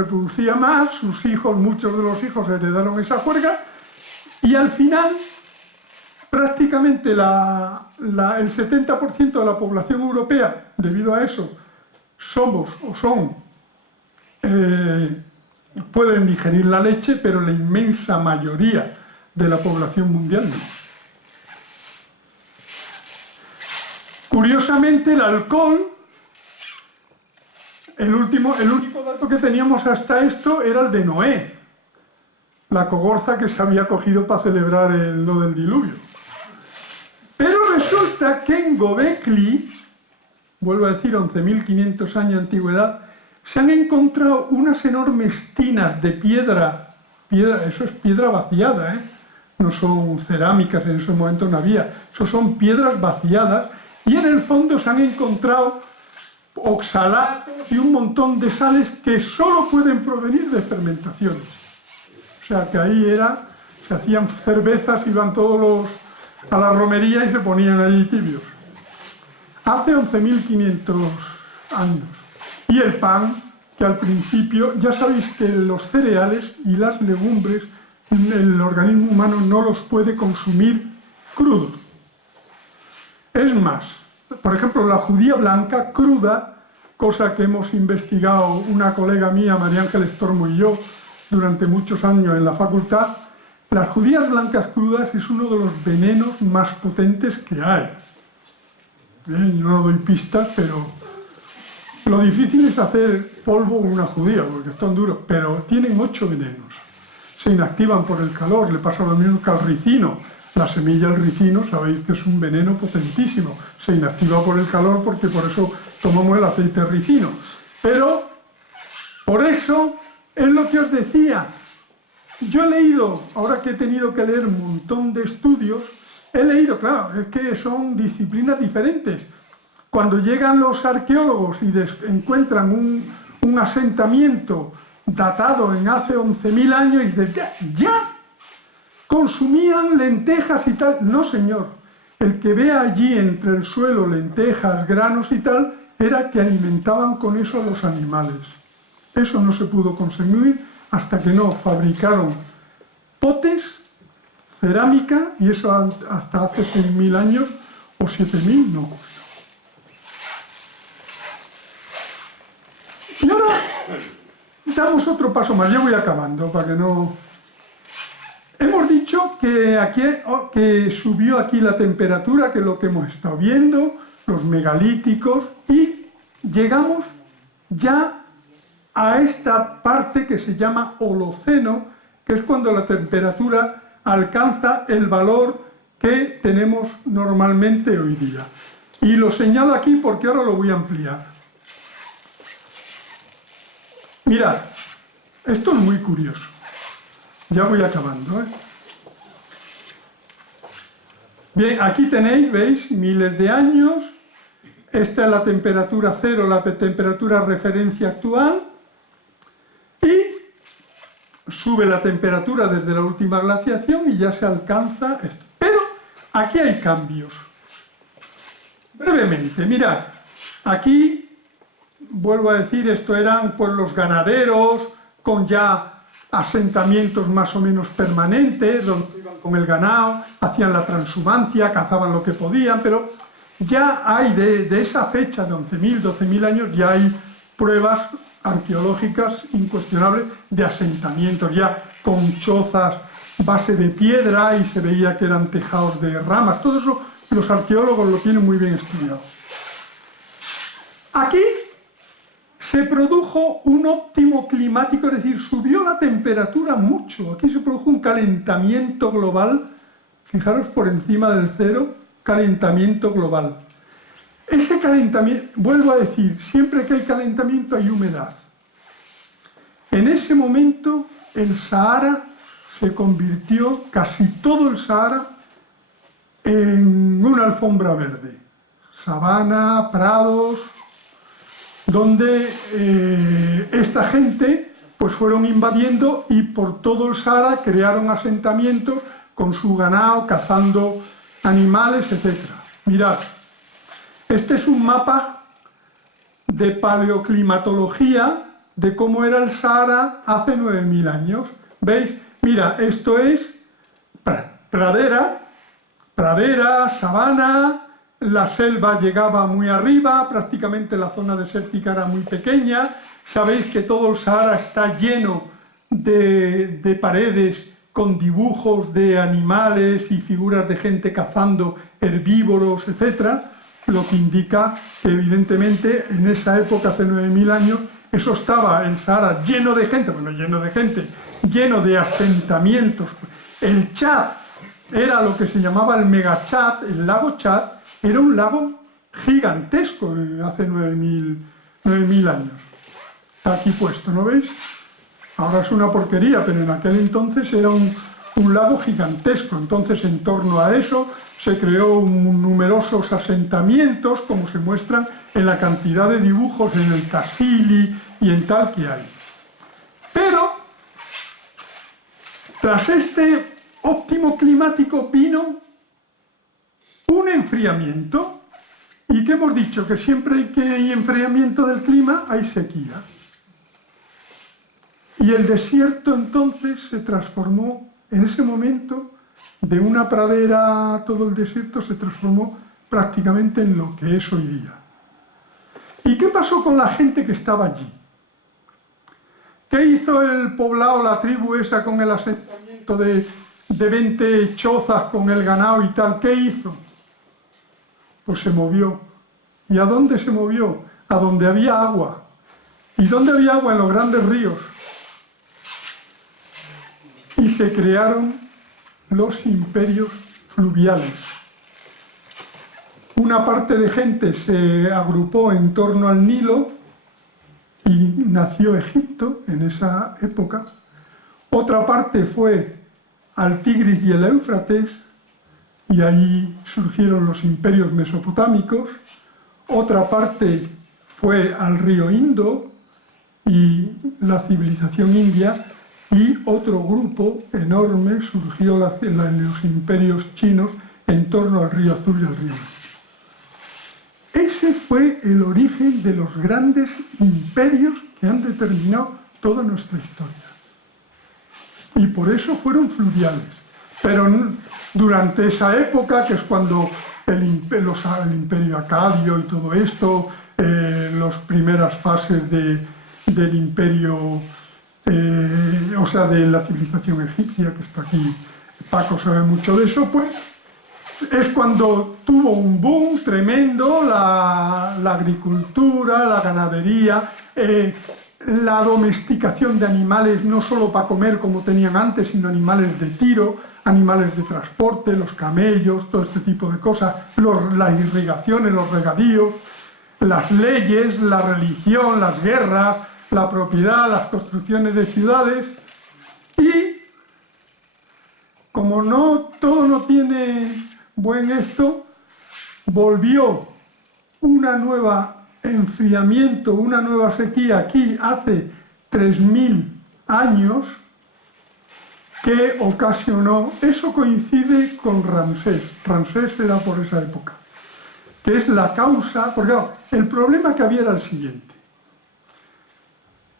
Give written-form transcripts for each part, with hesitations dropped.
reproducía más, sus hijos, muchos de los hijos heredaron esa juerga, y al final prácticamente el 70% de la población europea, debido a eso, pueden digerir la leche, pero la inmensa mayoría de la población mundial no. Curiosamente, el alcohol, el único dato que teníamos hasta esto era el de Noé, la cogorza que se había cogido para celebrar lo del diluvio. Pero resulta que en Göbekli, vuelvo a decir 11.500 años de antigüedad, se han encontrado unas enormes tinas de piedra, eso es piedra vaciada, no son cerámicas, en ese momento no había, eso son piedras vaciadas, y en el fondo se han encontrado oxalatos y un montón de sales que solo pueden provenir de fermentaciones. O sea que ahí se hacían cervezas, iban todos a la romería y se ponían allí tibios. Hace 11.500 años. Y el pan, que al principio, ya sabéis que los cereales y las legumbres, el organismo humano no los puede consumir crudos. Es más, por ejemplo, la judía blanca cruda, cosa que hemos investigado una colega mía, María Ángeles Tormo y yo, durante muchos años en la facultad, las judías blancas crudas es uno de los venenos más potentes que hay. Yo no doy pistas, pero lo difícil es hacer polvo una judía, porque están duros, pero tienen 8 venenos. Se inactivan por el calor, le pasa lo mismo que al ricino. La semilla del ricino, sabéis que es un veneno potentísimo. Se inactiva por el calor porque por eso tomamos el aceite de ricino. Pero, por eso, es lo que os decía. Yo he leído, ahora que he tenido que leer un montón de estudios, he leído, claro, es que son disciplinas diferentes. Cuando llegan los arqueólogos y encuentran un asentamiento datado en hace 11.000 años y dicen, ¿ya? ¿Consumían lentejas y tal? No, señor. El que ve allí entre el suelo lentejas, granos y tal, era que alimentaban con eso a los animales. Eso no se pudo conseguir hasta que no fabricaron potes, cerámica, y eso hasta hace 6.000 años, o 7.000, no. Y ahora damos otro paso más, ya voy acabando, para que no... Hemos dicho que subió aquí la temperatura, que es lo que hemos estado viendo, los megalíticos, y llegamos ya a esta parte que se llama Holoceno, que es cuando la temperatura alcanza el valor que tenemos normalmente hoy día. Y lo señalo aquí porque ahora lo voy a ampliar. Mirad, esto es muy curioso. Ya voy acabando, Bien, aquí tenéis, veis, miles de años. Esta es la temperatura cero, la temperatura referencia actual. Y sube la temperatura desde la última glaciación y ya se alcanza esto. Pero aquí hay cambios. Brevemente, mirad, aquí, vuelvo a decir, esto eran pues los ganaderos con ya asentamientos más o menos permanentes, donde iban con el ganado, hacían la transhumancia, cazaban lo que podían, pero ya hay de esa fecha de 11.000, 12.000 años, ya hay pruebas arqueológicas incuestionables de asentamientos, ya con chozas base de piedra y se veía que eran tejados de ramas, todo eso los arqueólogos lo tienen muy bien estudiado. Aquí se produjo un óptimo climático, es decir, subió la temperatura mucho. Aquí se produjo un calentamiento global, fijaros por encima del cero, calentamiento global. Ese calentamiento, vuelvo a decir, siempre que hay calentamiento hay humedad. En ese momento el Sahara se convirtió, casi todo el Sahara, en una alfombra verde. Sabana, prados, donde esta gente pues fueron invadiendo y por todo el Sahara crearon asentamientos con su ganado, cazando animales, etc. Mirad, este es un mapa de paleoclimatología de cómo era el Sahara hace 9000 años. ¿Veis? Mira, esto es pradera, sabana, la selva llegaba muy arriba, prácticamente la zona desértica era muy pequeña. Sabéis que todo el Sahara está lleno de paredes con dibujos de animales y figuras de gente cazando herbívoros, etc. Lo que indica que evidentemente en esa época, hace 9000 años, eso estaba, el Sahara lleno de gente, lleno de asentamientos. El Chad era lo que se llamaba el Megachad, el lago Chad, era un lago gigantesco hace 9000 años. Está aquí puesto, ¿no veis? Ahora es una porquería, pero en aquel entonces era un lago gigantesco. Entonces, en torno a eso se creó numerosos asentamientos, como se muestran en la cantidad de dibujos en el Tassili y en tal que hay. Pero, tras este óptimo climático vino un enfriamiento. ¿Y qué hemos dicho? Que siempre que hay enfriamiento del clima hay sequía. Y el desierto entonces se transformó, en ese momento, de una pradera, todo el desierto se transformó prácticamente en lo que es hoy día. ¿Y qué pasó con la gente que estaba allí? ¿Qué hizo el poblado, la tribu esa con el asentamiento de 20 chozas con el ganado y tal? ¿Qué hizo? Pues se movió. ¿Y a dónde se movió? A donde había agua. ¿Y dónde había agua? En los grandes ríos. Y se crearon los imperios fluviales. Una parte de gente se agrupó en torno al Nilo y nació Egipto en esa época. Otra parte fue al Tigris y el Éufrates, y ahí surgieron los imperios mesopotámicos. Otra parte fue al río Indo y la civilización india, y otro grupo enorme surgió en los imperios chinos en torno al río Azul y al río Negro. Ese fue el origen de los grandes imperios que han determinado toda nuestra historia. Y por eso fueron fluviales. Pero durante esa época, que es cuando el imperio acadio y todo esto, las primeras fases del imperio, o sea, de la civilización egipcia, que está aquí, Paco sabe mucho de eso, pues es cuando tuvo un boom tremendo la agricultura, la ganadería, la domesticación de animales, no solo para comer como tenían antes, sino animales de tiro, animales de transporte, los camellos, todo este tipo de cosas, las irrigaciones, los regadíos, las leyes, la religión, las guerras, la propiedad, las construcciones de ciudades. Y como todo no tiene buen esto, volvió una nueva enfriamiento, una nueva sequía aquí hace 3000 años, que ocasionó, eso coincide con Ramsés. Ramsés era por esa época, que es la causa, porque claro, el problema que había era el siguiente.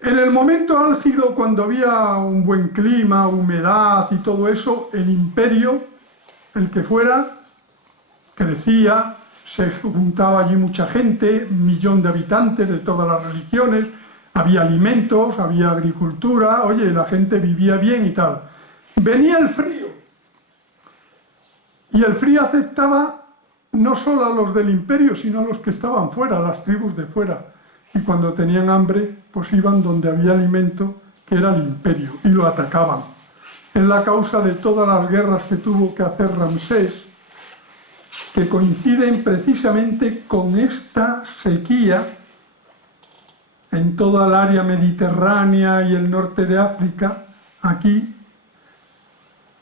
En el momento álgido, cuando había un buen clima, humedad y todo eso, el imperio, el que fuera, crecía, se juntaba allí mucha gente, 1.000.000 de habitantes de todas las religiones, había alimentos, había agricultura, oye, la gente vivía bien y tal. Venía el frío, y el frío afectaba no solo a los del imperio, sino a los que estaban fuera, a las tribus de fuera. Y cuando tenían hambre, pues iban donde había alimento, que era el imperio, y lo atacaban. Es la causa de todas las guerras que tuvo que hacer Ramsés, que coinciden precisamente con esta sequía en toda el área mediterránea y el norte de África, aquí.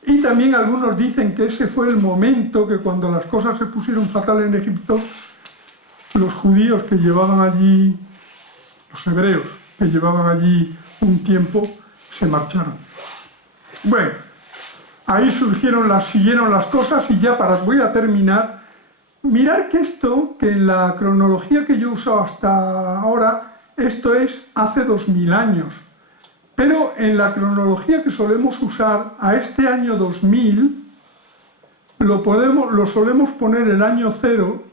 Y también algunos dicen que ese fue el momento que, cuando las cosas se pusieron fatal en Egipto, los judíos que llevaban allí, los hebreos que llevaban allí un tiempo, se marcharon. Bueno, ahí siguieron las cosas, y ya voy a terminar. Mirar que esto, que en la cronología que yo he usado hasta ahora, esto es hace 2000 años. Pero en la cronología que solemos usar, a este año 2000 lo solemos poner el año 0,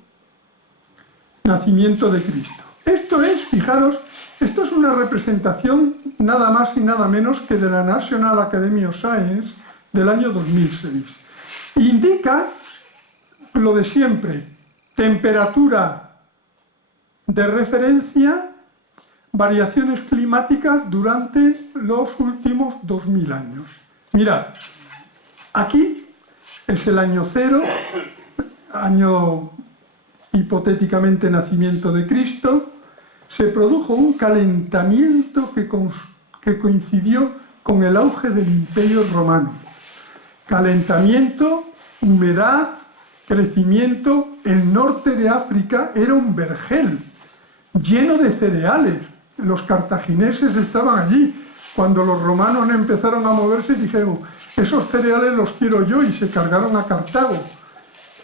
nacimiento de Cristo. Esto es, fijaros, esto es una representación nada más y nada menos que de la National Academy of Science del año 2006. Indica lo de siempre, temperatura de referencia, variaciones climáticas durante los últimos 2000 años. Mirad, aquí es el año 0, año hipotéticamente nacimiento de Cristo. Se produjo un calentamiento que coincidió con el auge del Imperio Romano. Calentamiento, humedad, crecimiento. El norte de África era un vergel lleno de cereales. Los cartagineses estaban allí. Cuando los romanos empezaron a moverse, dijeron, esos cereales los quiero yo, y se cargaron a Cartago.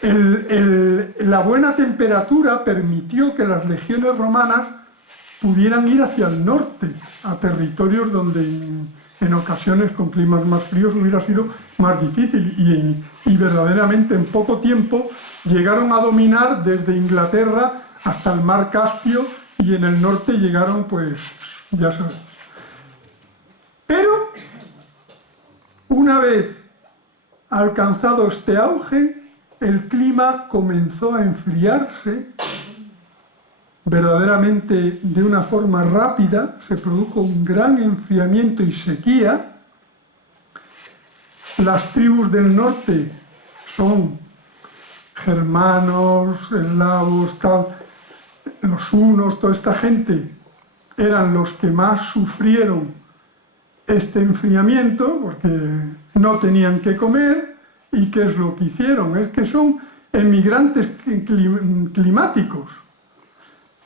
La buena temperatura permitió que las legiones romanas pudieran ir hacia el norte, a territorios donde en ocasiones con climas más fríos hubiera sido más difícil, y verdaderamente en poco tiempo llegaron a dominar desde Inglaterra hasta el mar Caspio, y en el norte llegaron, pues, ya sabes. Pero, una vez alcanzado este auge, el clima comenzó a enfriarse verdaderamente de una forma rápida, se produjo un gran enfriamiento y sequía. Las tribus del norte son germanos, eslavos, tal, los hunos, toda esta gente eran los que más sufrieron este enfriamiento porque no tenían que comer. ¿Y qué es lo que hicieron? Es que son emigrantes climáticos.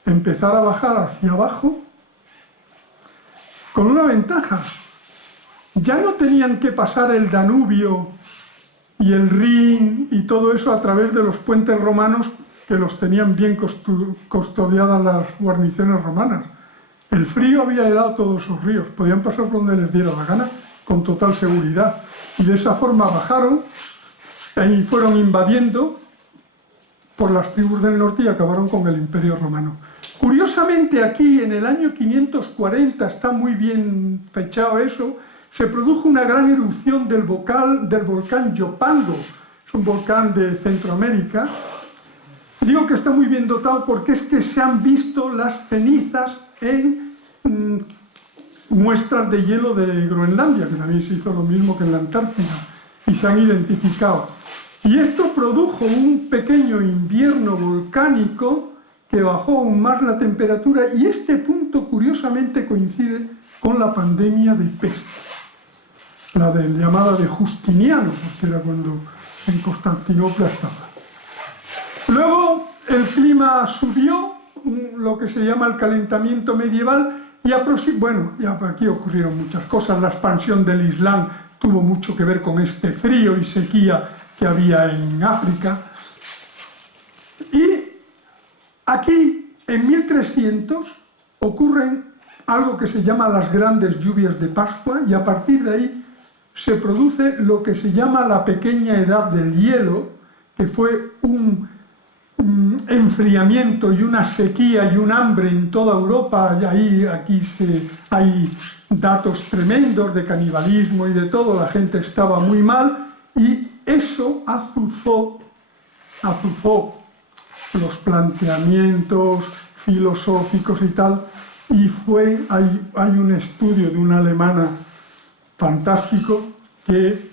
Empezar a bajar hacia abajo con una ventaja. Ya no tenían que pasar el Danubio y el Rin y todo eso a través de los puentes romanos, que los tenían bien custodiadas las guarniciones romanas. El frío había helado todos esos ríos, podían pasar por donde les diera la gana con total seguridad. Y de esa forma bajaron y fueron invadiendo por las tribus del norte y acabaron con el Imperio Romano. Curiosamente, aquí en el año 540, está muy bien fechado eso, se produjo una gran erupción del volcán Yopango. Es un volcán de Centroamérica. Digo que está muy bien dotado porque es que se han visto las cenizas en muestras de hielo de Groenlandia, que también se hizo lo mismo que en la Antártida, y se han identificado. Y esto produjo un pequeño invierno volcánico que bajó aún más la temperatura, y este punto curiosamente coincide con la pandemia de peste, la llamada de Justiniano, porque era cuando en Constantinopla estaba. Luego el clima subió, lo que se llama el calentamiento medieval, y aquí ocurrieron muchas cosas. La expansión del Islam tuvo mucho que ver con este frío y sequía que había en África. Y aquí, en 1300, ocurren algo que se llama las grandes lluvias de Pascua, y a partir de ahí se produce lo que se llama la pequeña edad del hielo, que fue un enfriamiento y una sequía y un hambre en toda Europa, y aquí hay datos tremendos de canibalismo y de todo, la gente estaba muy mal, y eso azuzó los planteamientos filosóficos y tal, y hay un estudio de una alemana fantástico que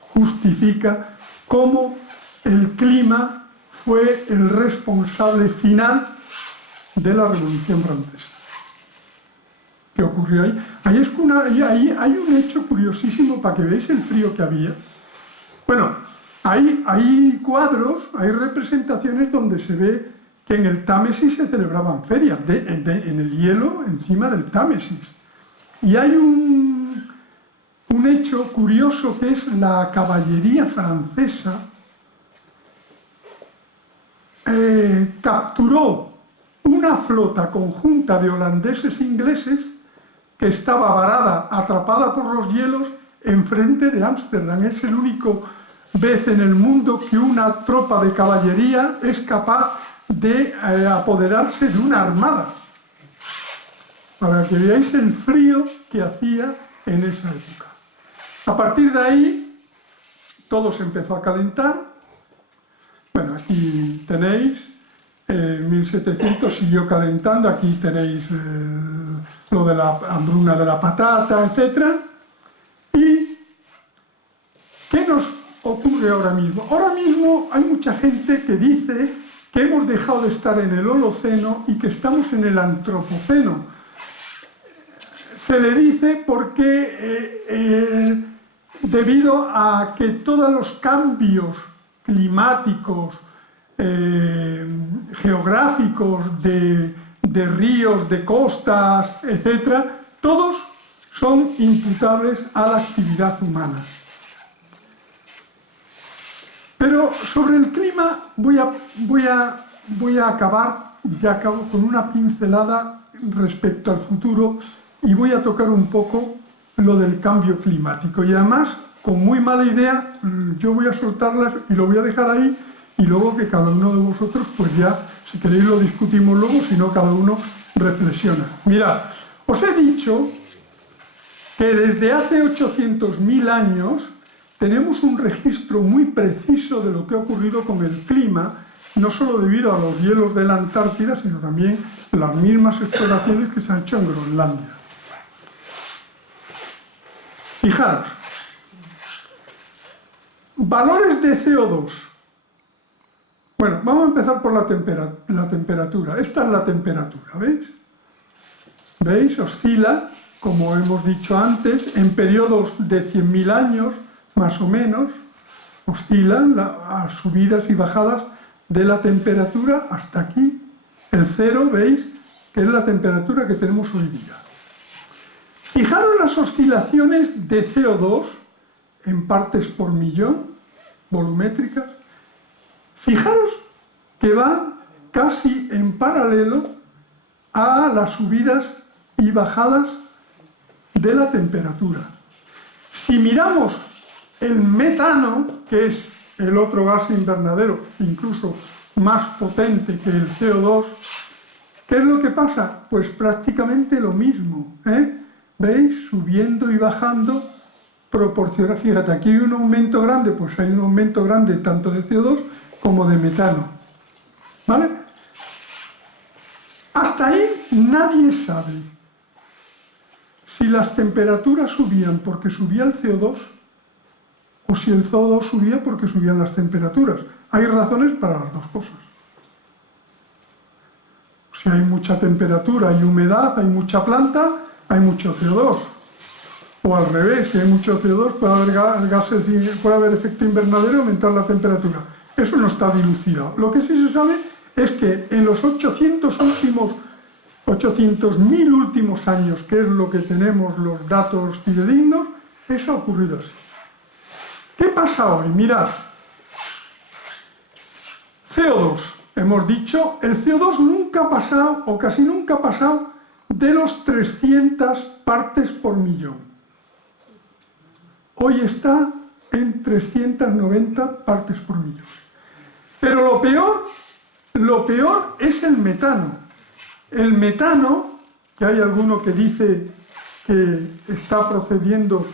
justifica cómo el clima fue el responsable final de la Revolución Francesa. ¿Qué ocurrió ahí? Hay un hecho curiosísimo para que veáis el frío que había. Bueno, hay cuadros, hay representaciones donde se ve que en el Támesis se celebraban ferias, en el hielo encima del Támesis. Y hay un hecho curioso, que es la caballería francesa capturó una flota conjunta de holandeses e ingleses que estaba varada, atrapada por los hielos, enfrente de Ámsterdam. Es el único vez en el mundo que una tropa de caballería es capaz de apoderarse de una armada. Para que veáis el frío que hacía en esa época. A partir de ahí, todo se empezó a calentar. Bueno, aquí tenéis, en 1700 siguió calentando, aquí tenéis lo de la hambruna de la patata, etc. ¿Y qué nos ocurre ahora mismo? Ahora mismo hay mucha gente que dice que hemos dejado de estar en el Holoceno y que estamos en el Antropoceno. Se le dice porque debido a que todos los cambios climáticos, geográficos, de ríos, de costas, etc., todos son imputables a la actividad humana. Pero sobre el clima voy a acabar, y ya acabo, con una pincelada respecto al futuro, y voy a tocar un poco lo del cambio climático. Y además, con muy mala idea, yo voy a soltarlas y lo voy a dejar ahí, y luego que cada uno de vosotros, pues ya, si queréis lo discutimos luego, si no, cada uno reflexiona. Mirad, os he dicho que desde hace 800.000 años tenemos un registro muy preciso de lo que ha ocurrido con el clima, no solo debido a los hielos de la Antártida, sino también las mismas exploraciones que se han hecho en Groenlandia. Fijaros, valores de CO2. Bueno, vamos a empezar por la temperatura. Esta es la temperatura, ¿veis? ¿Veis? Oscila, como hemos dicho antes, en periodos de 100.000 años, más o menos, oscilan a subidas y bajadas de la temperatura hasta aquí. El cero, ¿veis? Que es la temperatura que tenemos hoy día. Fijaros las oscilaciones de CO2 en partes por millón, volumétricas. Fijaros que van casi en paralelo a las subidas y bajadas de la temperatura. Si miramos el metano, que es el otro gas invernadero, incluso más potente que el CO2, ¿qué es lo que pasa? Pues prácticamente lo mismo, ¿eh? ¿Veis? Subiendo y bajando proporcional. Fíjate, aquí hay un aumento grande, pues hay un aumento grande tanto de CO2 como de metano. ¿Vale? Hasta ahí nadie sabe si las temperaturas subían porque subía el CO2 o si el CO2 subía porque subían las temperaturas. Hay razones para las dos cosas. Si hay mucha temperatura, hay humedad, hay mucha planta, hay mucho CO2. O al revés, si hay mucho CO2 puede haber efecto invernadero y aumentar la temperatura. Eso no está dilucidado. Lo que sí se sabe es que en los 800.000 últimos años, que es lo que tenemos los datos fidedignos, eso ha ocurrido así. ¿Qué pasa hoy? Mirad. CO2. Hemos dicho, el CO2 nunca ha pasado, o casi nunca ha pasado, de los 300 partes por millón. Hoy está en 390 partes por millón. Pero lo peor es el metano. El metano, que hay alguno que dice que está procediendo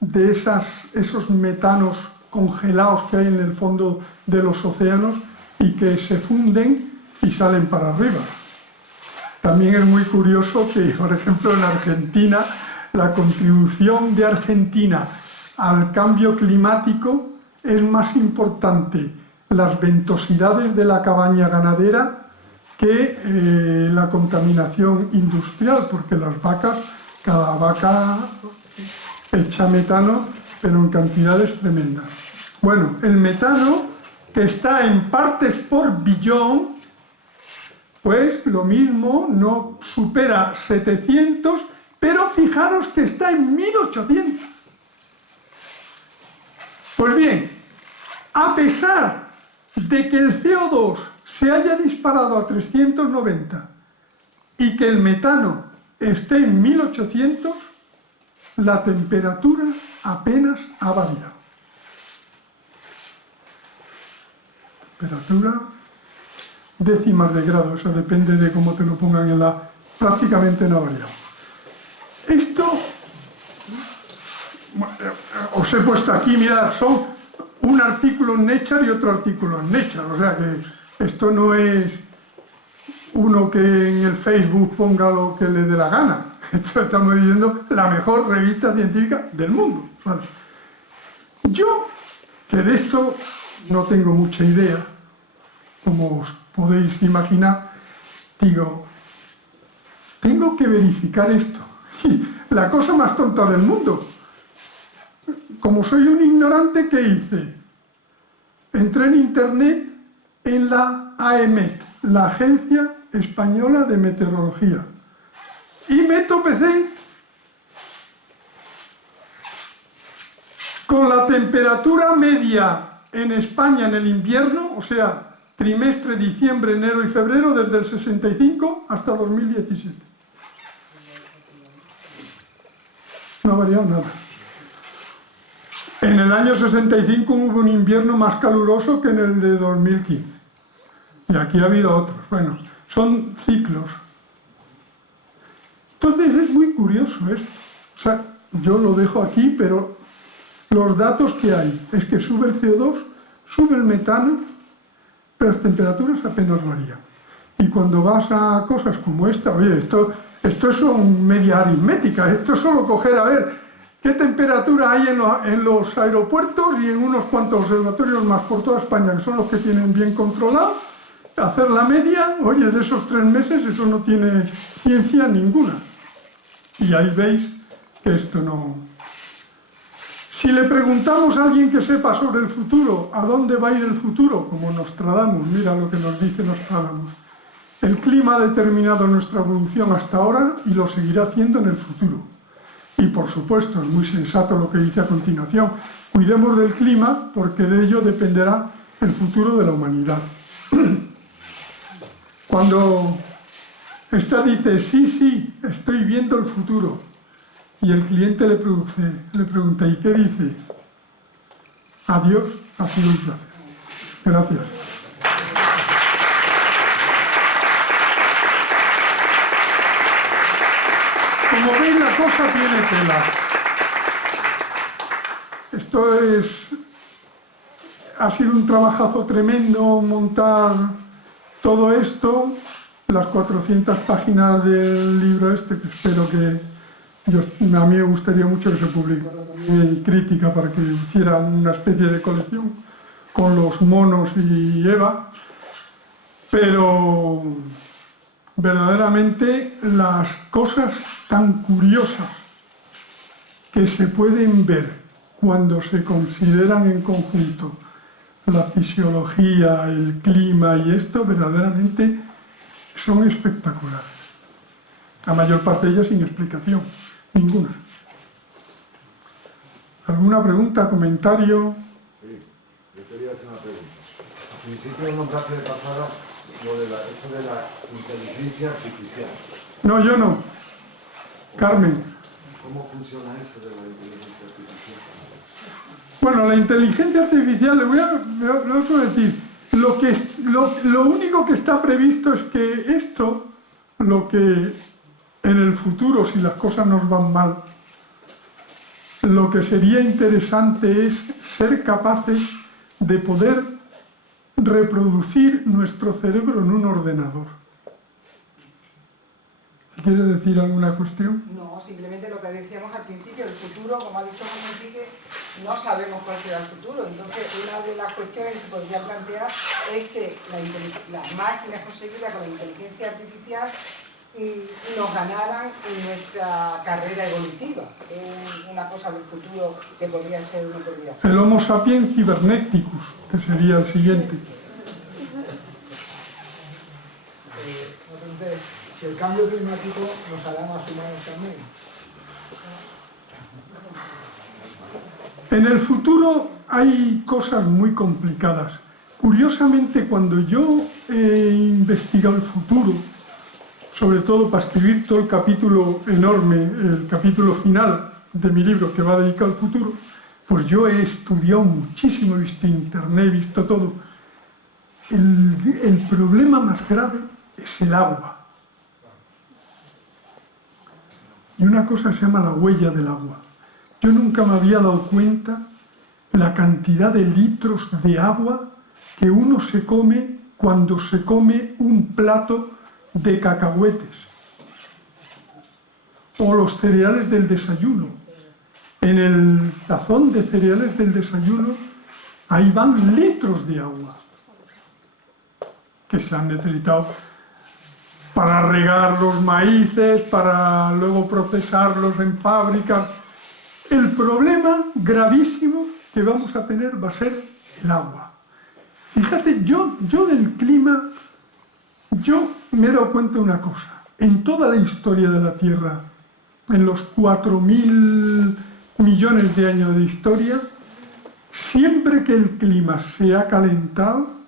de esos metanos congelados que hay en el fondo de los océanos y que se funden y salen para arriba. También es muy curioso que, por ejemplo, en Argentina, la contribución de Argentina al cambio climático es más importante las ventosidades de la cabaña ganadera que la contaminación industrial, porque las vacas, cada vaca echa metano, pero en cantidades tremendas. Bueno, el metano, que está en partes por billón, pues lo mismo, no supera 700, pero fijaros que está en 1800. Pues bien, a pesar de que el CO2 se haya disparado a 390 y que el metano esté en 1800, la temperatura apenas ha variado. Temperatura, décimas de grado, eso depende de cómo te lo pongan en la... prácticamente no ha variado. Esto, os he puesto aquí, mirad, son un artículo en Nature y otro artículo en Nature, o sea que esto no es uno que en el Facebook ponga lo que le dé la gana. Esto estamos diciendo la mejor revista científica del mundo, ¿vale? Yo, que de esto no tengo mucha idea, como os podéis imaginar, digo, tengo que verificar esto. Y la cosa más tonta del mundo. Como soy un ignorante, ¿qué hice? Entré en internet en la AEMET, la Agencia Española de Meteorología, y me topecé con la temperatura media en España en el invierno, o sea, trimestre diciembre, enero y febrero, desde el 65 hasta 2017. No ha variado nada. En el año 65 hubo un invierno más caluroso que en el de 2015. Y aquí ha habido otros. Bueno, son ciclos. Entonces es muy curioso esto. O sea, yo lo dejo aquí, pero los datos que hay es que sube el CO2, sube el metano, pero las temperaturas apenas varían. Y cuando vas a cosas como esta, oye, esto es media aritmética, esto es solo coger a ver qué temperatura hay en los aeropuertos y en unos cuantos observatorios más por toda España, que son los que tienen bien controlado, hacer la media, oye, de esos 3 meses eso no tiene ciencia ninguna. Y ahí veis que esto no... Si le preguntamos a alguien que sepa sobre el futuro, ¿a dónde va a ir el futuro? Como Nostradamus, mira lo que nos dice Nostradamus. El clima ha determinado nuestra evolución hasta ahora y lo seguirá haciendo en el futuro. Y por supuesto, es muy sensato lo que dice a continuación. Cuidemos del clima porque de ello dependerá el futuro de la humanidad. Cuando esta dice, sí, estoy viendo el futuro, y el cliente le pregunta, ¿y qué dice? Adiós, ha sido un placer. Gracias. Como veis, la cosa tiene tela. Ha sido un trabajazo tremendo montar todo esto, las 400 páginas del libro este, que espero que a mí me gustaría mucho que se publicara también crítica para que hiciera una especie de colección con los monos y Eva, pero verdaderamente las cosas tan curiosas que se pueden ver cuando se consideran en conjunto la fisiología, el clima y esto, verdaderamente son espectaculares. La mayor parte de ellas sin explicación, ninguna. ¿Alguna pregunta, comentario? Sí, yo quería hacer una pregunta. Al principio nombraste de pasada eso de la inteligencia artificial. No, yo no. Carmen. ¿Cómo funciona eso de la inteligencia artificial? Bueno, la inteligencia artificial, le voy a decir, lo único que está previsto es que esto, lo que en el futuro, si las cosas nos van mal, lo que sería interesante es ser capaces de poder reproducir nuestro cerebro en un ordenador. ¿Quiere decir alguna cuestión? No, simplemente lo que decíamos al principio, el futuro, como ha dicho Enrique, no sabemos cuál será el futuro. Entonces, una de las cuestiones que se podría plantear es que las máquinas conseguidas con la inteligencia artificial nos ganaran en nuestra carrera evolutiva. Es una cosa del futuro que podría ser o no podría ser. El Homo sapiens cyberneticus, que sería el siguiente. Si el cambio climático nos hará más humanos también. En el futuro hay cosas muy complicadas. Curiosamente, cuando yo he investigado el futuro, sobre todo para escribir todo el capítulo enorme, el capítulo final de mi libro que va dedicado al futuro, pues yo he estudiado muchísimo, he visto internet, he visto todo. El problema más grave es el agua. Y una cosa se llama la huella del agua. Yo nunca me había dado cuenta la cantidad de litros de agua que uno se come cuando se come un plato de cacahuetes o los cereales del desayuno. En el tazón de cereales del desayuno ahí van litros de agua que se han necesitado para regar los maíces, para luego procesarlos en fábricas. El problema gravísimo que vamos a tener va a ser el agua. Fíjate, yo del clima, yo me he dado cuenta de una cosa. En toda la historia de la Tierra, en los 4.000 millones de años de historia, siempre que el clima se ha calentado,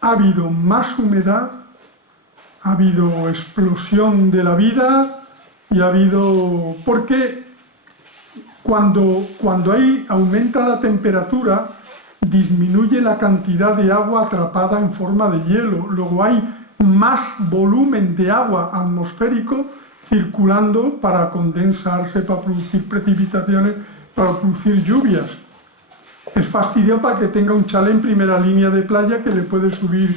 ha habido más humedad, ha habido explosión de la vida y ha habido... Porque cuando aumenta la temperatura, disminuye la cantidad de agua atrapada en forma de hielo. Luego hay más volumen de agua atmosférico circulando para condensarse, para producir precipitaciones, para producir lluvias. Es fastidio para que tenga un chalet en primera línea de playa que le puede subir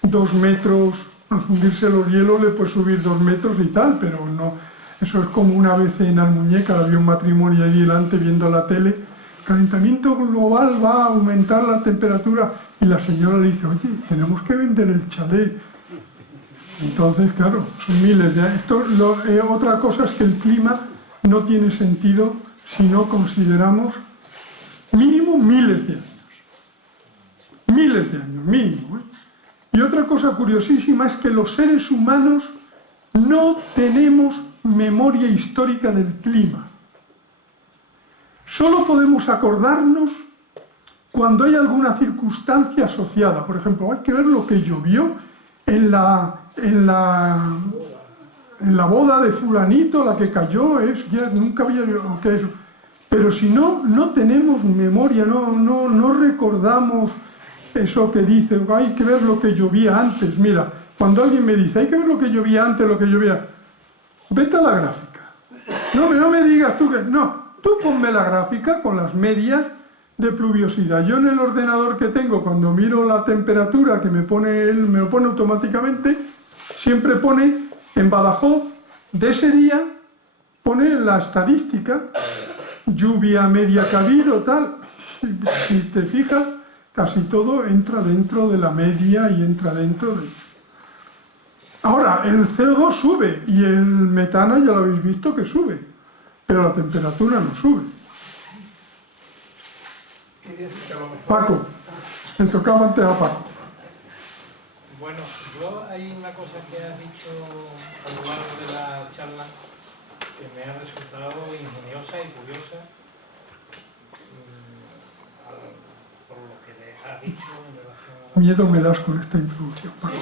2 metros, al fundirse los hielos le puede subir 2 metros y tal, pero no. Eso es como una vez en Almuñécar había un matrimonio ahí delante viendo la tele. El calentamiento global va a aumentar la temperatura y la señora le dice, oye, tenemos que vender el chalet. Entonces, claro, son miles de años. Otra cosa es que el clima no tiene sentido si no consideramos mínimo miles de años. Miles de años, mínimo. Y otra cosa curiosísima es que los seres humanos no tenemos memoria histórica del clima. Solo podemos acordarnos cuando hay alguna circunstancia asociada. Por ejemplo, hay que ver lo que llovió en la boda de fulanito, la que cayó, ya nunca había que eso. Pero si no, no tenemos memoria, no recordamos eso que dice, hay que ver lo que llovía antes. Mira, cuando alguien me dice, hay que ver lo que llovía antes, lo que llovía... Vete a la gráfica. No me digas tú que... No, tú ponme la gráfica con las medias de pluviosidad. Yo en el ordenador que tengo, cuando miro la temperatura que me lo pone automáticamente, siempre pone en Badajoz, de ese día, pone la estadística, lluvia media que ha habido, tal. Si te fijas, casi todo entra dentro de la media y entra dentro de... Ahora, el CO2 sube y el metano ya lo habéis visto que sube, pero la temperatura no sube. Paco, me tocaba antes a Paco. Bueno, hay una cosa que has dicho a lo largo de la charla que me ha resultado ingeniosa y curiosa por lo que le has dicho en relación a... Miedo me das con esta introducción, Paco.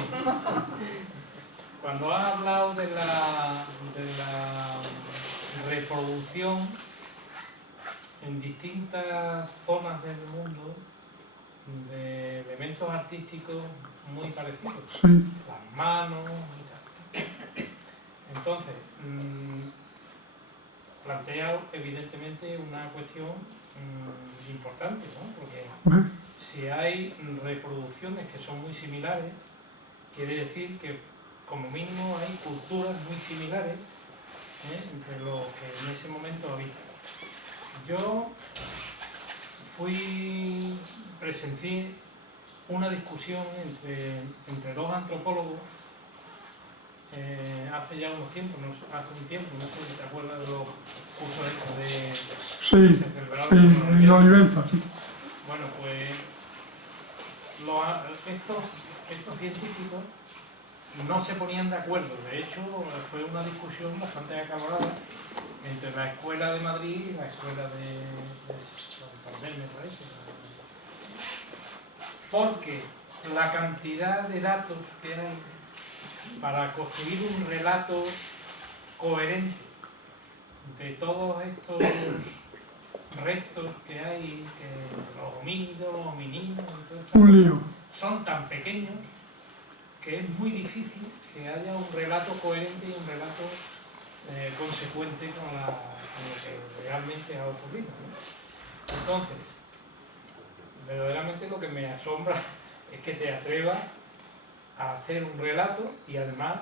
Cuando has hablado de la reproducción en distintas zonas del mundo de elementos artísticos muy parecidos, Sí. las manos y tal. Entonces, plantea evidentemente una cuestión importante, ¿no? Porque si hay reproducciones que son muy similares, quiere decir que como mínimo hay culturas muy similares entre los que en ese momento habitan. Yo presencié una discusión entre dos antropólogos hace ya unos tiempos, hace un tiempo, no sé si te acuerdas de los cursos estos de... Sí, que se celebraron en la Olivenza, sí. Bueno, pues estos científicos no se ponían de acuerdo. De hecho, fue una discusión bastante acalorada entre la Escuela de Madrid y la Escuela de Santander, me parece. Porque la cantidad de datos que hay para construir un relato coherente de todos estos restos que hay, que los homínidos, los homininos, Un lío. son tan pequeños que es muy difícil que haya un relato coherente y un relato consecuente con lo que realmente ha ocurrido, ¿no? Entonces, verdaderamente lo que me asombra es que te atrevas a hacer un relato y además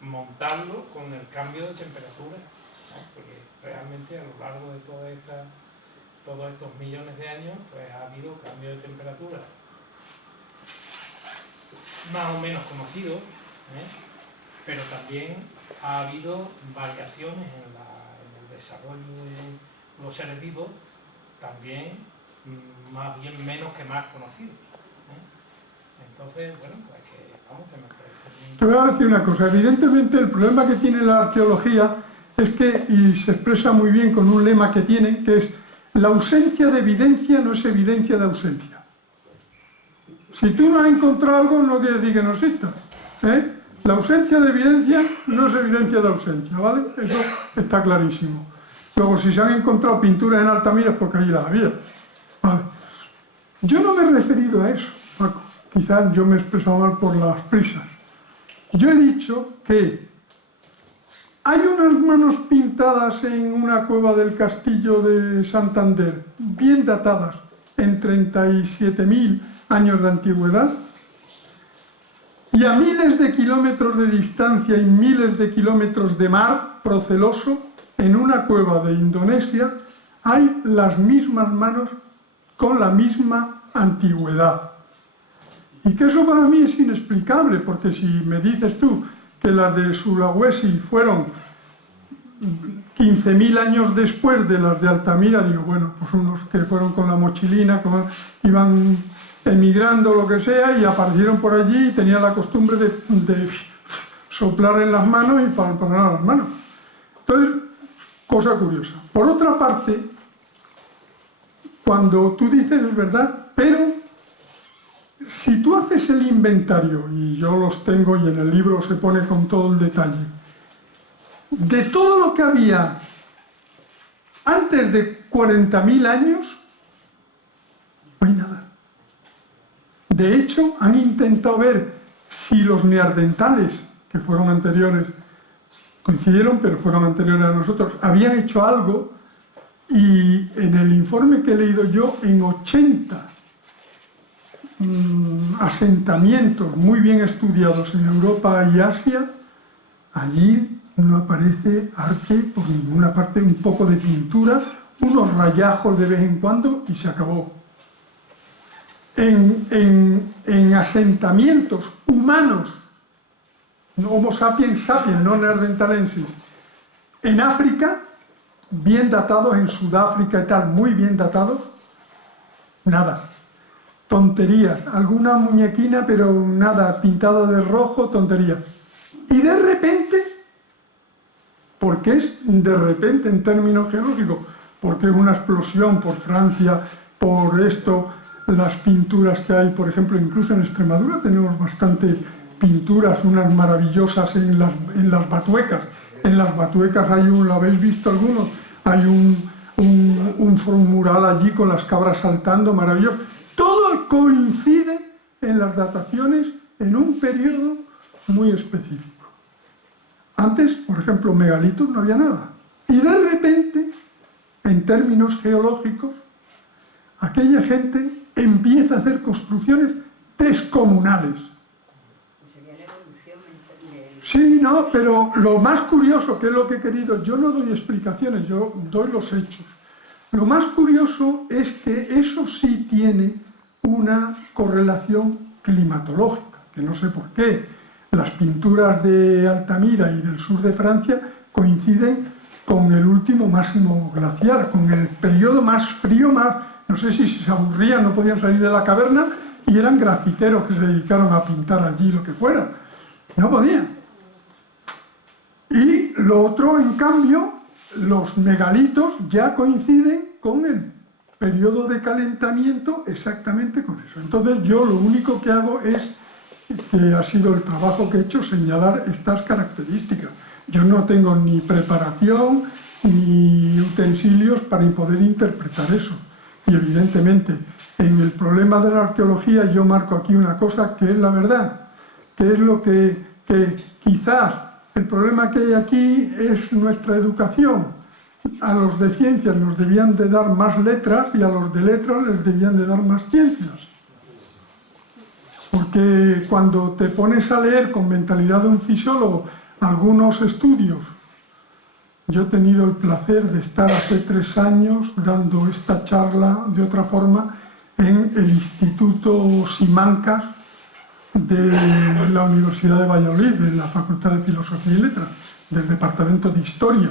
montarlo con el cambio de temperatura, ¿no? Porque realmente a lo largo de todos estos millones de años pues ha habido cambio de temperatura más o menos conocidos, pero también ha habido variaciones en el desarrollo de los seres vivos, también más bien menos que más conocidos. Entonces, bueno, pues que vamos, que me parece... Te voy a decir una cosa. Evidentemente el problema que tiene la arqueología es que, y se expresa muy bien con un lema que tienen, que es: la ausencia de evidencia no es evidencia de ausencia. Si tú no has encontrado algo, no quiere decir que no exista, ¿eh? La ausencia de evidencia no es evidencia de ausencia, ¿vale? Eso está clarísimo. Luego, si se han encontrado pinturas en Altamira es porque allí las había, ¿vale? Yo no me he referido a eso, Paco. Quizás yo me he expresado mal por las prisas. Yo he dicho que hay unas manos pintadas en una cueva del castillo de Santander, bien datadas, en 37.000 años de antigüedad, y a miles de kilómetros de distancia y miles de kilómetros de mar proceloso, en una cueva de Indonesia, hay las mismas manos con la misma antigüedad. Y que eso para mí es inexplicable, porque si me dices tú que las de Sulawesi fueron 15.000 años después de las de Altamira, digo, bueno, pues unos que fueron con la mochilina, iban emigrando o lo que sea, y aparecieron por allí y tenían la costumbre de soplar en las manos y palpar las manos. Entonces, cosa curiosa. Por otra parte, cuando tú dices es verdad, pero si tú haces el inventario, y yo los tengo y en el libro se pone con todo el detalle, de todo lo que había antes de 40.000 años, no hay nada. De hecho, han intentado ver si los neandertales, que fueron anteriores, coincidieron, pero fueron anteriores a nosotros, habían hecho algo, y en el informe que he leído yo, en 80 asentamientos muy bien estudiados en Europa y Asia, allí no aparece arte por ninguna parte, un poco de pintura, unos rayajos de vez en cuando y se acabó. En asentamientos humanos, Homo sapiens sapiens, no neanderthalensis, en África, bien datados, en Sudáfrica y tal, muy bien datados, nada. Tonterías, alguna muñequina, pero nada, pintada de rojo, tonterías. Y de repente, porque es de repente en términos geológicos, porque es una explosión por Francia, por esto, las pinturas que hay, por ejemplo, incluso en Extremadura tenemos bastantes pinturas, unas maravillosas en las Batuecas. En las Batuecas hay ¿lo habéis visto algunos? Hay un mural allí con las cabras saltando, maravilloso. Todo coincide en las dataciones en un periodo muy específico. Antes, por ejemplo, megalitos no había nada. Y de repente, en términos geológicos, aquella gente empieza a hacer construcciones descomunales. Sería la evolución del... Sí, no, pero lo más curioso, que es lo que he querido, yo no doy explicaciones, yo doy los hechos. Lo más curioso es que eso sí tiene una correlación climatológica, que no sé por qué. Las pinturas de Altamira y del sur de Francia coinciden con el último máximo glaciar, con el periodo más frío, no sé si se aburrían, no podían salir de la caverna, y eran grafiteros que se dedicaron a pintar allí lo que fuera. No podían. Y lo otro, en cambio, los megalitos ya coinciden con el periodo de calentamiento exactamente con eso. Entonces yo lo único que hago es que ha sido el trabajo que he hecho, señalar estas características. Yo no tengo ni preparación ni utensilios para poder interpretar eso. Y evidentemente, en el problema de la arqueología yo marco aquí una cosa que es la verdad, que es lo que quizás el problema que hay aquí es nuestra educación. A los de ciencias nos debían de dar más letras y a los de letras les debían de dar más ciencias. Porque cuando te pones a leer con mentalidad de un fisiólogo algunos estudios, yo he tenido el placer de estar hace 3 años dando esta charla de otra forma en el Instituto Simancas de la Universidad de Valladolid, de la Facultad de Filosofía y Letras, del Departamento de Historia.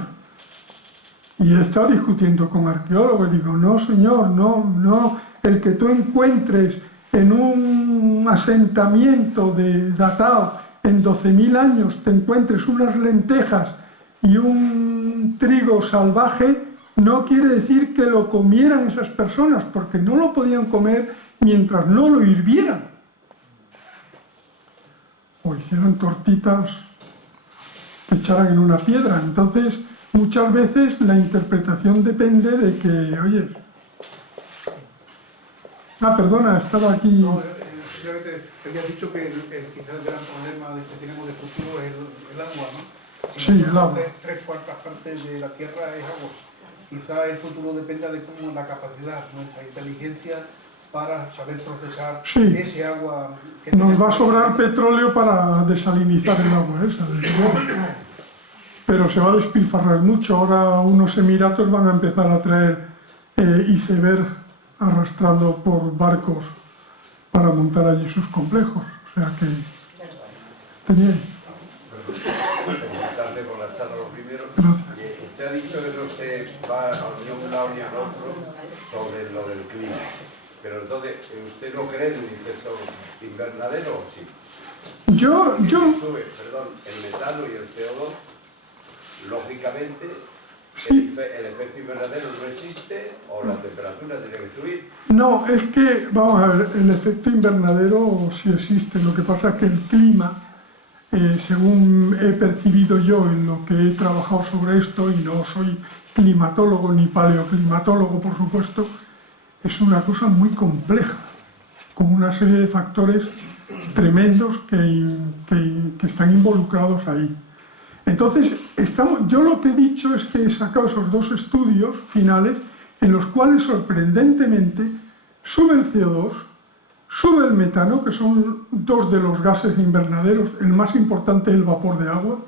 Y he estado discutiendo con arqueólogos y digo, no señor, no, el que tú encuentres en un asentamiento datado en 12.000 años, te encuentres unas lentejas y un trigo salvaje, no quiere decir que lo comieran esas personas, porque no lo podían comer mientras no lo hirvieran. O hicieran tortitas que echaran en una piedra. Entonces, muchas veces la interpretación depende de que, oye... perdona, estaba aquí... No, simplemente te había dicho que quizás el gran problema que tenemos de futuro es el agua, ¿no? Sí, el agua. 3/4 partes de la Tierra es agua. Quizá el futuro dependa de cómo la capacidad, nuestra inteligencia para saber procesar ese agua. Que nos va a sobrar petróleo para desalinizar el agua esa, desde luego. Pero se va a despilfarrar mucho. Ahora unos emiratos van a empezar a traer iceberg arrastrando por barcos para montar allí sus complejos. O sea que teníais. Felicitarle por la charla lo primero. Gracias. Usted ha dicho que no se va ni a un lado ni al otro sobre lo del clima. Pero entonces, ¿usted no cree en el efecto invernadero o sí? Yo... Sube, perdón, el metano y el CO2, lógicamente, sí. el efecto invernadero no existe o la temperatura tiene que subir. No, es que, vamos a ver, el efecto invernadero sí existe. Lo que pasa es que el clima, según he percibido yo en lo que he trabajado sobre esto, y no soy climatólogo ni paleoclimatólogo, por supuesto, es una cosa muy compleja, con una serie de factores tremendos que están involucrados ahí. Entonces, yo lo que he dicho es que he sacado esos 2 estudios finales en los cuales, sorprendentemente, sube el CO2, sube el metano, que son 2 de los gases invernaderos, el más importante es el vapor de agua,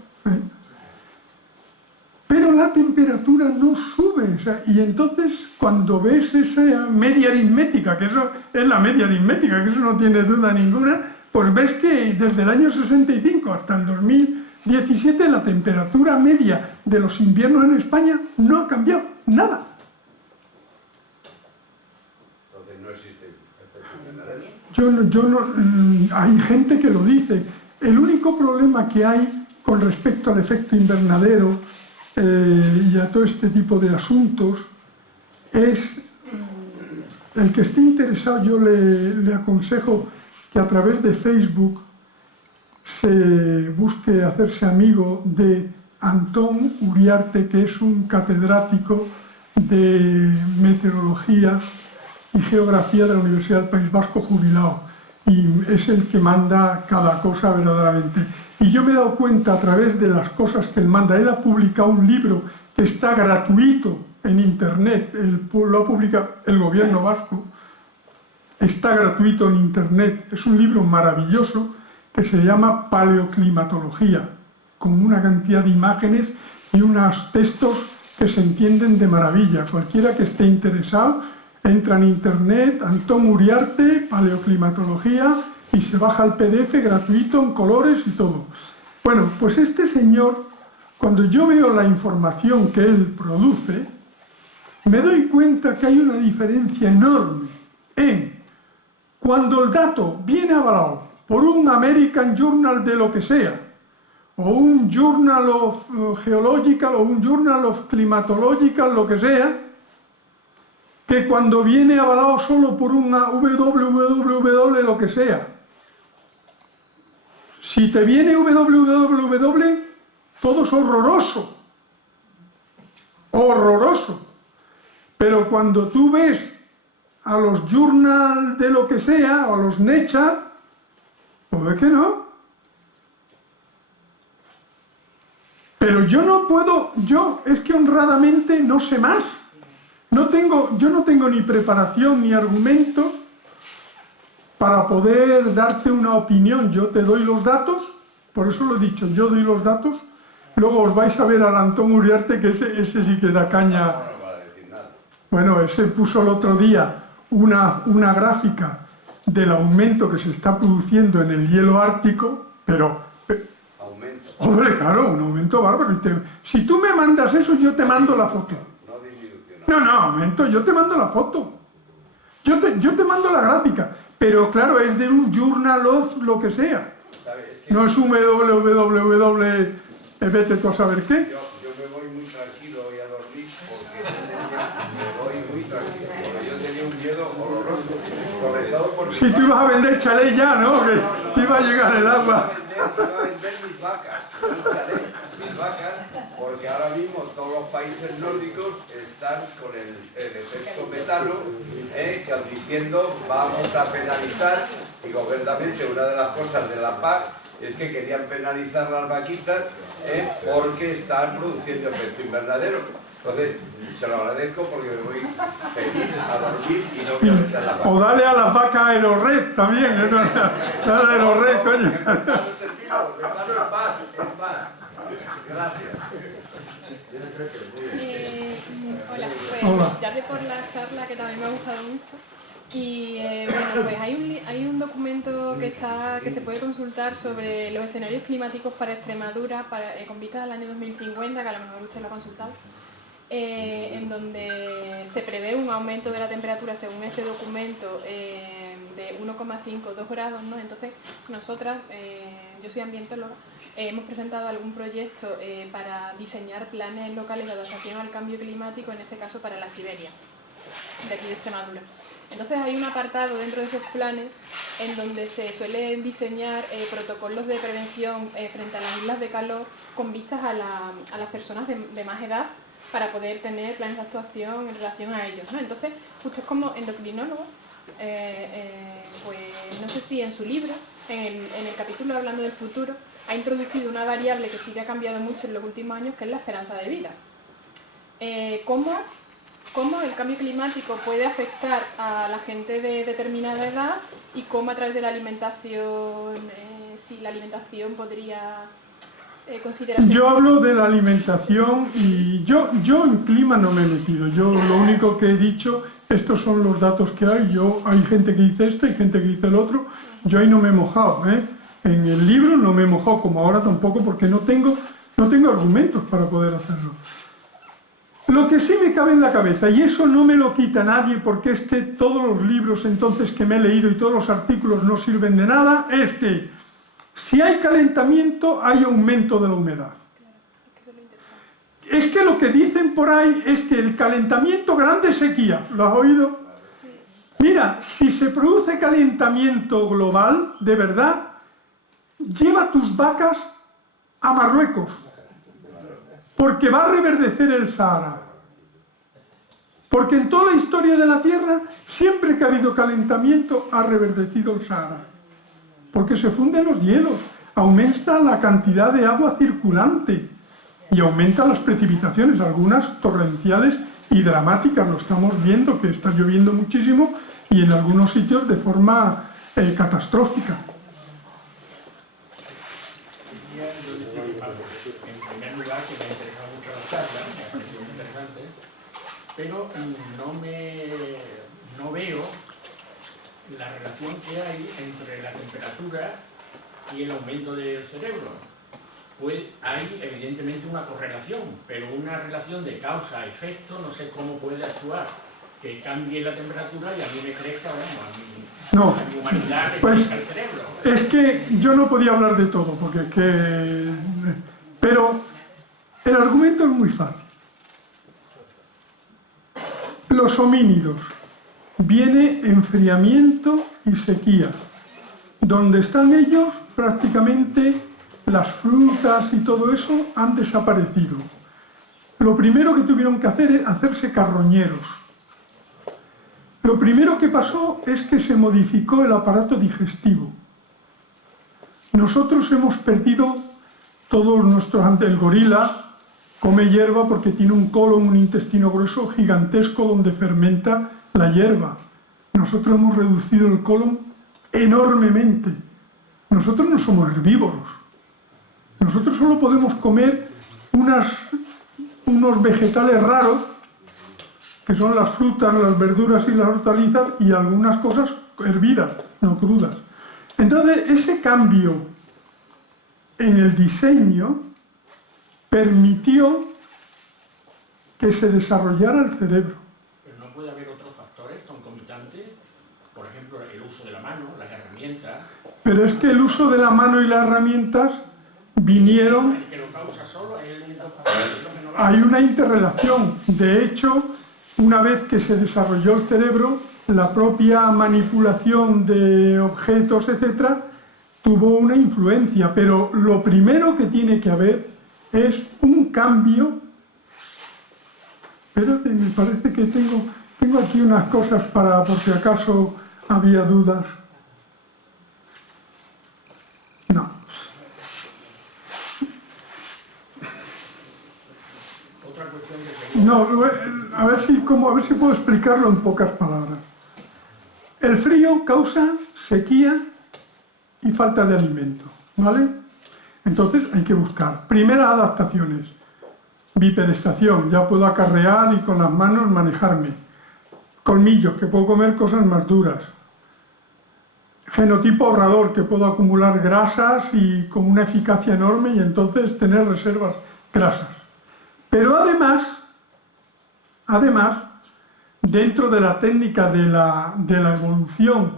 pero la temperatura no sube. O sea, y entonces, cuando ves esa media aritmética, que eso es la media aritmética, que eso no tiene duda ninguna, pues ves que desde el año 65 hasta el 2017 la temperatura media de los inviernos en España no ha cambiado nada. Entonces no existe efecto invernadero. Hay gente que lo dice. El único problema que hay con respecto al efecto invernadero y a todo este tipo de asuntos es el que esté interesado. Yo le aconsejo que a través de Facebook se busque hacerse amigo de Antón Uriarte, que es un catedrático de meteorología y geografía de la Universidad del País Vasco, jubilado, y es el que manda cada cosa verdaderamente. Y yo me he dado cuenta a través de las cosas que él manda. Él ha publicado un libro que está gratuito en internet, lo ha publicado el gobierno vasco, está gratuito en internet, es un libro maravilloso que se llama Paleoclimatología, con una cantidad de imágenes y unos textos que se entienden de maravilla. Cualquiera que esté interesado entra en internet, Antón Uriarte, Paleoclimatología, y se baja el PDF gratuito en colores y todo. Bueno, pues este señor, cuando yo veo la información que él produce, me doy cuenta que hay una diferencia enorme en cuando el dato viene avalado por un American Journal de lo que sea, o un Journal of Geological, o un Journal of Climatological, lo que sea, que cuando viene avalado solo por una www, lo que sea. Si te viene www, todo es horroroso. Horroroso. Pero cuando tú ves a los journal de lo que sea, o a los Nature, pues ves que no. Pero yo no puedo, es que honradamente no sé más. Yo no tengo ni preparación ni argumentos para poder darte una opinión. Yo te doy los datos, por eso lo he dicho, yo doy los datos, luego os vais a ver al Antón Uriarte, que ese sí que da caña. Bueno, ese puso el otro día una gráfica del aumento que se está produciendo en el hielo ártico, pero... Aumento. Hombre, claro, un aumento bárbaro. Si tú me mandas eso, yo te mando la foto. No, aumento, yo te mando la foto. Yo te mando la gráfica. Pero claro, es de un journal of lo que sea. No es un www, vete tú a saber qué. Yo me voy muy tranquilo hoy a dormir porque me voy muy tranquilo. Porque yo tenía un miedo horroroso. Sobre todo porque... Si tú ibas a vender chalet ya, ¿no? Que te iba a llegar el agua. Iba a vender mis vacas, mis vacas, porque ahora mismo todos los países nórdicos están con el efecto metano, que diciendo vamos a penalizar, y concretamente una de las cosas de la PAC es que querían penalizar las vaquitas porque están produciendo efecto invernadero. Entonces, se lo agradezco porque me voy feliz a dormir y no voy a meter la vaca. O dale a las vacas Aerored también, ¿eh? Dale a Aerored, coño. En paz. Gracias. Hola, pues Hola. felicitarle por la charla que también me ha gustado mucho. Y bueno, pues hay un documento que se puede consultar sobre los escenarios climáticos para Extremadura con vistas al año 2050, que a lo mejor usted lo ha consultado, en donde se prevé un aumento de la temperatura según ese documento de 1,5-2 grados, ¿no? Entonces, nosotras, yo soy ambientóloga, hemos presentado algún proyecto para diseñar planes locales de adaptación al cambio climático, en este caso para la Siberia, de aquí de Extremadura. Entonces hay un apartado dentro de esos planes en donde se suelen diseñar protocolos de prevención frente a las islas de calor con vistas a las personas de más edad para poder tener planes de actuación en relación a ellos, ¿no? Entonces, usted como endocrinólogo, pues no sé si en su libro, en el capítulo Hablando del futuro, ha introducido una variable que sí que ha cambiado mucho en los últimos años, que es la esperanza de vida. ¿Cómo el cambio climático puede afectar a la gente de determinada edad y cómo a través de la alimentación, si la alimentación podría considerarse... Yo hablo de la alimentación y yo en clima no me he metido. Yo lo único que he dicho, estos son los datos que hay. Hay gente que dice esto, hay gente que dice el otro. Yo ahí no me he mojado, ¿eh? En el libro no me he mojado, como ahora tampoco, porque no tengo argumentos para poder hacerlo. Lo que sí me cabe en la cabeza, y eso no me lo quita nadie, porque es que todos los libros entonces que me he leído y todos los artículos no sirven de nada, es que si hay calentamiento hay aumento de la humedad. Es que lo que dicen por ahí es que el calentamiento grande es sequía. ¿Lo has oído? Mira, si se produce calentamiento global, de verdad, lleva tus vacas a Marruecos, porque va a reverdecer el Sahara. Porque en toda la historia de la Tierra, siempre que ha habido calentamiento, ha reverdecido el Sahara. Porque se funden los hielos, aumenta la cantidad de agua circulante y aumentan las precipitaciones, algunas torrenciales y dramáticas. Lo estamos viendo, que está lloviendo muchísimo y en algunos sitios de forma catastrófica. En primer lugar, que me ha interesado mucho la charla, me ha parecido muy interesante, pero no veo la relación que hay entre la temperatura y el aumento del cerebro. Pues hay evidentemente una correlación, pero una relación de causa-efecto, no sé cómo puede actuar que cambie la temperatura y a mí me crezca, a mi humanidad le crezca el cerebro. Es que yo no podía hablar de todo, pero el argumento es muy fácil. Los homínidos, viene enfriamiento y sequía. Donde están ellos, prácticamente las frutas y todo eso han desaparecido. Lo primero que tuvieron que hacer es hacerse carroñeros. Lo primero que pasó es que se modificó el aparato digestivo. Nosotros hemos perdido todos nuestros el gorila come hierba porque tiene un colon, un intestino grueso gigantesco donde fermenta la hierba. Nosotros hemos reducido el colon enormemente. Nosotros no somos herbívoros. Nosotros solo podemos comer unos vegetales raros, que son las frutas, las verduras y las hortalizas, y algunas cosas hervidas, no crudas. Entonces, ese cambio en el diseño permitió que se desarrollara el cerebro. Pero no puede haber otros factores concomitantes, por ejemplo, el uso de la mano, las herramientas. Pero es que el uso de la mano y las herramientas vinieron... El que lo causa solo es el único factor. Hay una interrelación. De hecho, una vez que se desarrolló el cerebro, la propia manipulación de objetos, etcétera, tuvo una influencia. Pero lo primero que tiene que haber es un cambio. Espérate, me parece que tengo aquí unas cosas para, por si acaso había dudas. No. No, a ver si puedo explicarlo en pocas palabras. El frío causa sequía y falta de alimento, ¿vale? Entonces hay que buscar. Primeras adaptaciones. Bipedestación, ya puedo acarrear y con las manos manejarme. Colmillos, que puedo comer cosas más duras. Genotipo ahorrador, que puedo acumular grasas y con una eficacia enorme y entonces tener reservas grasas. Pero además, dentro de la técnica de la evolución,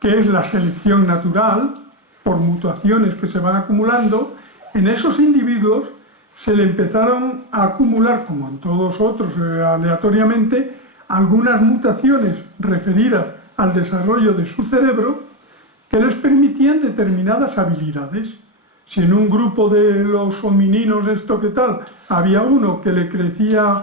que es la selección natural, por mutaciones que se van acumulando, en esos individuos se le empezaron a acumular, como en todos otros, aleatoriamente, algunas mutaciones referidas al desarrollo de su cerebro que les permitían determinadas habilidades. Si en un grupo de los homininos, ¿qué tal? Había uno que le crecía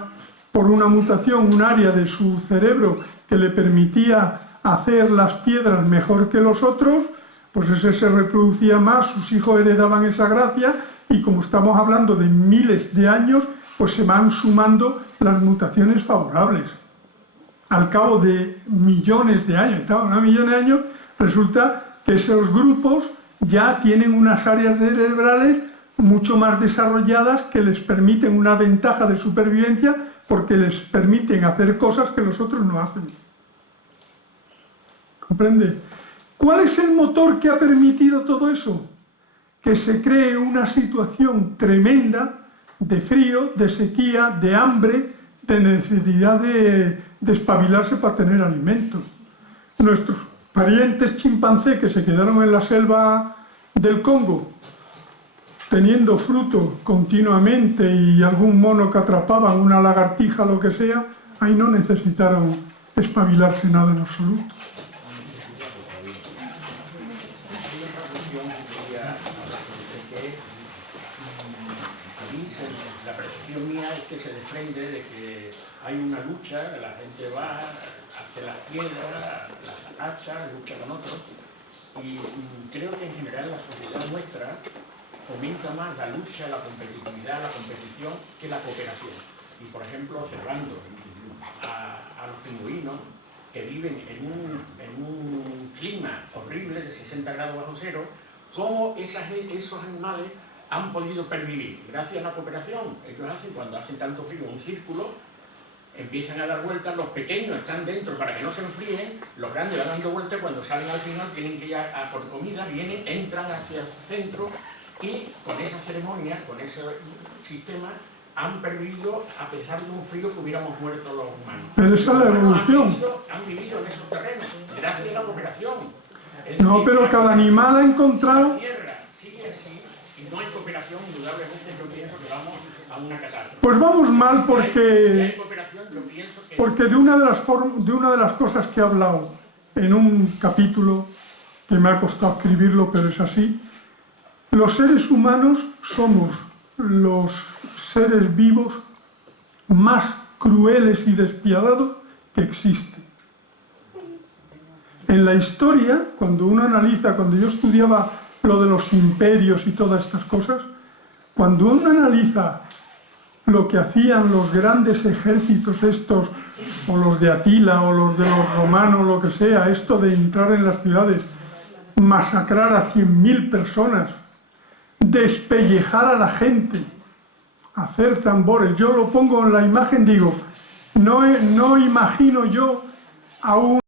por una mutación un área de su cerebro que le permitía hacer las piedras mejor que los otros, pues ese se reproducía más, sus hijos heredaban esa gracia y como estamos hablando de miles de años, pues se van sumando las mutaciones favorables. Al cabo de millones de años, resulta que esos grupos ya tienen unas áreas cerebrales mucho más desarrolladas que les permiten una ventaja de supervivencia porque les permiten hacer cosas que los otros no hacen. ¿Comprende? ¿Cuál es el motor que ha permitido todo eso? Que se cree una situación tremenda de frío, de sequía, de hambre, de necesidad de espabilarse para tener alimentos. Nuestros parientes chimpancés que se quedaron en la selva del Congo, teniendo fruto continuamente y algún mono que atrapaban, una lagartija, lo que sea, ahí no necesitaron espabilarse nada en absoluto. La percepción mía es que se desprende de que hay una lucha, la gente va, hace las piedras, las hachas, lucha con otros, y creo que en general la sociedad nuestra fomenta más la lucha, la competitividad, la competición, que la cooperación. Y por ejemplo, observando a los pingüinos que viven en un clima horrible de 60 grados bajo cero, cómo esos animales han podido pervivir gracias a la cooperación. Ellos cuando hacen tanto frío, un círculo, empiezan a dar vueltas, los pequeños están dentro para que no se enfríen, los grandes van dando vueltas, cuando salen al final tienen que ir a por comida, vienen, entran hacia el centro y con esa ceremonia, con ese sistema, han pervivido a pesar de un frío que hubiéramos muerto los humanos. Pero esa es la evolución. Han vivido en esos terrenos, gracias a la cooperación. No, pero cada animal ha encontrado... La tierra sigue así y no hay cooperación, indudablemente yo pienso que vamos a una catástrofe. Pues vamos mal porque... Si hay cooperación, yo pienso que... Porque de una de las cosas que he hablado en un capítulo que me ha costado escribirlo, pero es así. Los seres humanos somos los seres vivos más crueles y despiadados que existen. En la historia, cuando uno analiza, cuando yo estudiaba lo de los imperios y todas estas cosas, cuando uno analiza lo que hacían los grandes ejércitos estos, o los de Atila, o los de los romanos, lo que sea, esto de entrar en las ciudades, masacrar a 100.000 personas, despellejar a la gente, hacer tambores. Yo lo pongo en la imagen, digo, no imagino yo a un